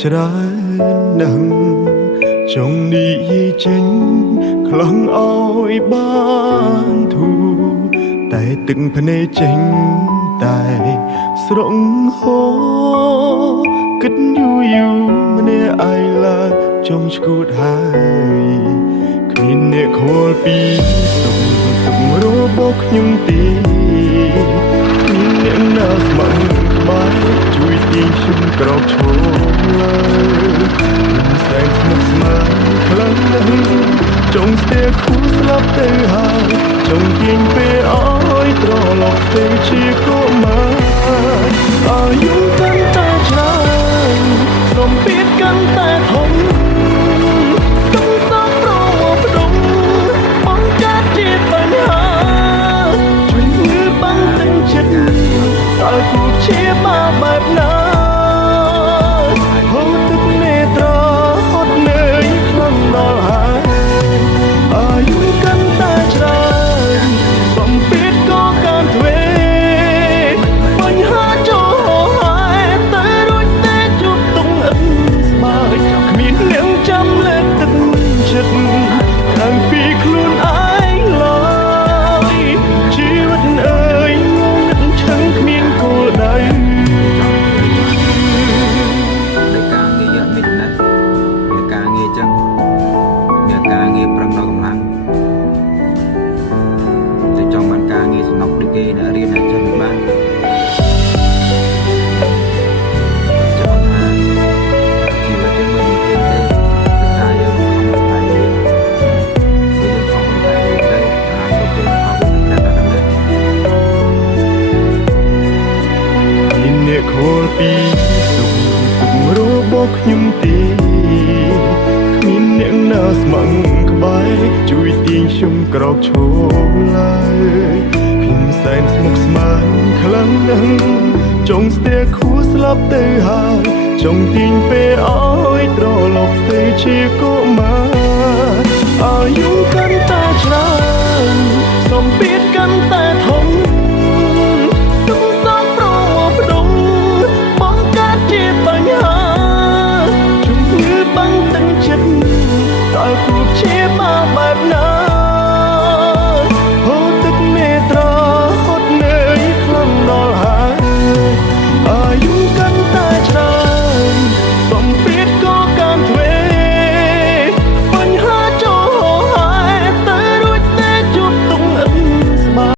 ច្រើនណាស់ចង់និយាយចេញខ្លាំងអោយបានធូរតែទឹកភ្នែកចេញតែស្រងហោគិតយូរម្នាក់ឯងឡើយចង់ឈួតហើយគ្មានអ្នកខលពីសុំទឹកររបស់ខ្ញុំទេមានអ្នកណាស្ម័គ្រក្បែរជួយទាញខ្ញុំក្រោកឈរឡើយសែងស្មុគស្មាញខ្លាំងណាស់ចង់ស្ទែគូស្លាប់ទៅហើយចង់ទាញពេលអើយត្រឡប់ទៅជាកុមារអាយុកាន់តែច្រើនសំពាធកាន់តែធំต้องต้องប្រមូលផ្ដុំបង្កើតជាបញ្ហាជួយងើបាំងទឹកចិត្តតើគូជាមកបែបណាហូរទឹកនេត្រាហត់នឿយខ្លាំងដល់ហើយអាយុកាន់តែច្រើនសំពាធក៏កាន់ទ្វេបញ្ហាចូលហើយតែរួចតែជួបទុំអិនស្បើយគ្មានអ្នកចាំលើកទឹកចិត្តខាងពីខ្លួនឯងឡើយជីវិតអើយងងឹតឈឹងគ្មានគោលដៅតែការងារយកនេះណាវាការងារចឹងវាការងារប្រឹងដល់កម្លាំងតែចង់បានការងារសំណុកដូចគេអ្នករៀនអ្នកចេះមិនបានចាំថាជីវិតយើងមិនមានទេតែយើងខំប្រឹងយើងខំប្រឹងទៅអាចទៅពេលខំប្រឹងតែដល់ណាមានអ្នកខលពីសុំទឹកររបស់ខ្ញុំទេគ្មានអ្នកណាស្ម័គ្រក្បែរជួយទាញខ្ញុំក្រោកឈរឡើយខ្ញុំសែនស្មុគស្មាញខ្លាំងណាស់ចង់ស្ទែគូស្លាប់ទៅហើយចង់ទាញពេលអើយត្រឡប់ទៅជាកុមារអាយុកាន់តែច្រើនសំពាធកាន់តែធំទុំសំប្រមូលផ្ដុំបង្កើតជាបញ្ហាជំងឺបាំងទឹកចិត្តតើគូជាមកបែបណា